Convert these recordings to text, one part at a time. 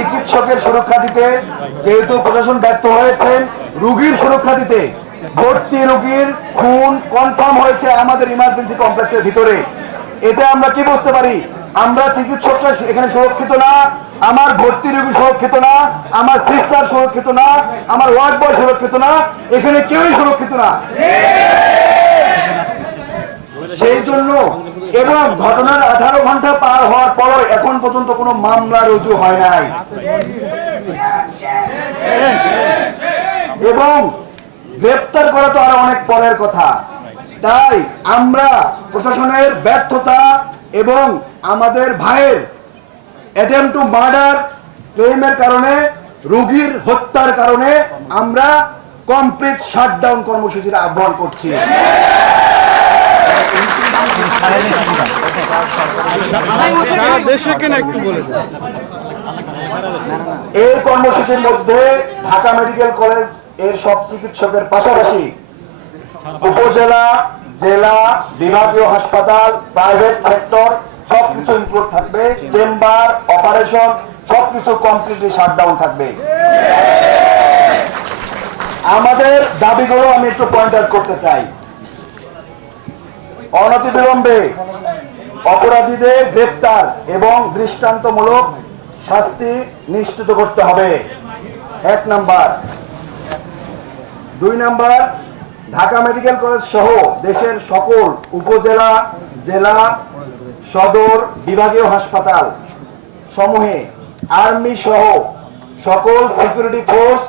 চিকিৎসকের সুরক্ষা দিতে, যেহেতু প্রশাসন ব্যর্থ হয়েছেন রোগীর সুরক্ষা দিতে। ভর্তি রোগীর খুন কনফার্ম হয়েছে আমাদের ইমার্জেন্সি কমপ্লেক্সের ভিতরে। এতে আমরা কি বুঝতে পারি? আমরা চিকিৎসকরা এখানে সুরক্ষিত না, আমার ভর্তি রোগী সুরক্ষিত না, আমার সিস্টার সুরক্ষিত না, আমার ওয়ার্ড বয় সুরক্ষিত না, এখানে কেউই সুরক্ষিত না। সেই জন্য এবং ঘটনার 18 ঘন্টা পার হওয়ার পর এখন পর্যন্ত কোনো মামলা রুজু হয় নাই এবং গ্রেপ্তার করা তো আরো অনেক পরের কথা। তাই আমরা প্রশাসনের ব্যর্থতা এবং আমাদের ভাইয়ের অ্যাটেম্পট টু মার্ডার ক্লেমের কারণে, রোগীর হত্যার কারণে আমরা কমপ্লিট শাটডাউন কর্মসূচির আহ্বান করছি। এই কর্মসূচির মধ্যে ঢাকা মেডিকেল কলেজ এর সব চিকিৎসকের পাশাপাশি উপজেলা, জেলা, বিভাগীয় হাসপাতাল, প্রাইভেট সেক্টর সবকিছু ইনক্লুড থাকবে। চেম্বার, অপারেশন সবকিছু কমপ্লিটলি শাটডাউন থাকবে। আমাদের দাবিগুলো আমি একটু পয়েন্ট আউট করতে চাই। অনতিবিলম্বে অপরাধীদের গ্রেপ্তার এবং দৃষ্টান্তমূলক শাস্তি নিশ্চিত করতে হবে, 1 number. 2 number, Dhaka medical college সহ দেশের সকল উপজেলা, জেলা, সদর, বিভাগীয় হাসপাতাল সমূহে আর্মি সহ সকল সিকিউরিটি ফোর্স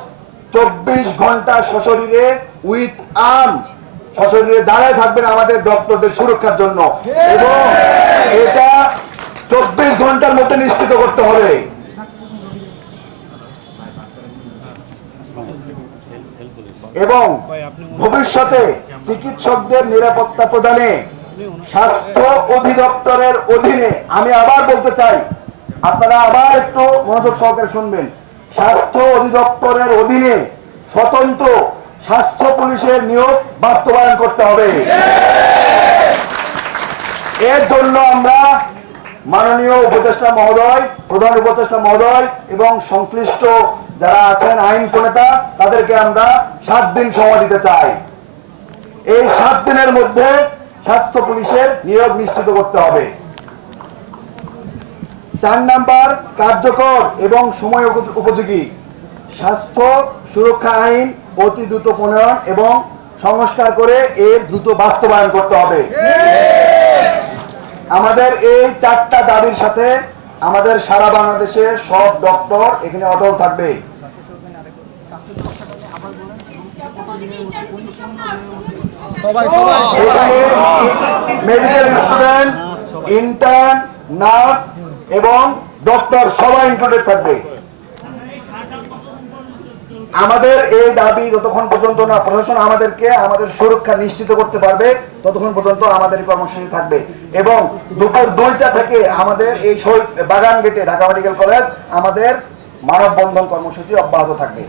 24 ঘন্টা সশরীরে উইথ আর্ম সশরীরে দাঁড়ায় থাকবেন আমাদের ডক্টরদের সুরক্ষার জন্য এবং এটা 24 ঘন্টার মধ্যে নিশ্চিত করতে হবে। এবং ভবিষ্যতে চিকিৎসকদের নিরাপত্তা প্রদানে স্বাস্থ্য অধিদপ্তরের অধীনে, আমি আবার বলতে চাই, আপনারা আবার একটু মনোযোগ সহকারে শুনবেন, স্বাস্থ্য অধিদপ্তরের অধীনে স্বতন্ত্র স্বাস্থ্য পুলিশের নিয়োগ বাস্তবায়ন করতে হবে। এর জন্য আমরা মাননীয় উপদেষ্টা মহোদয়, প্রধান উপদেষ্টা মহোদয় এবং সংশ্লিষ্ট যারা আছেন আইন প্রণেতা তাদেরকে আমরা 7 দিন সময় দিতে চাই। এই 7 দিনের মধ্যে স্বাস্থ্য পুলিশের নিয়োগ নিশ্চিত করতে হবে। 4 নাম্বার, কার্যকর এবং সময় উপযোগী স্বাস্থ্য সুরক্ষা আইন অতি দ্রুত প্রণয়ন এবং সংস্কার করে এর দ্রুত বাস্তবায়ন করতে হবে। আমাদের এই 4টা দাবির সাথে আমাদের সারা বাংলাদেশের সব ডক্টর এখানে অটল থাকবে। মেডিকেল স্টুডেন্ট, ইন্টার্ন, নার্স এবং ডক্টর সবাই ইনক্লুডেড থাকবে। আমাদের এই দাবি যতক্ষণ পর্যন্ত না প্রশাসন আমাদেরকে আমাদের সুরক্ষা নিশ্চিত করতে পারবে ততক্ষণ পর্যন্ত আমাদের কর্মসূচি থাকবে এবং দুপুর 2টা থেকে আমাদের এই বাগান গেটে ঢাকা মেডিকেল কলেজ আমাদের মানববন্ধন কর্মসূচি অব্যাহত থাকবে।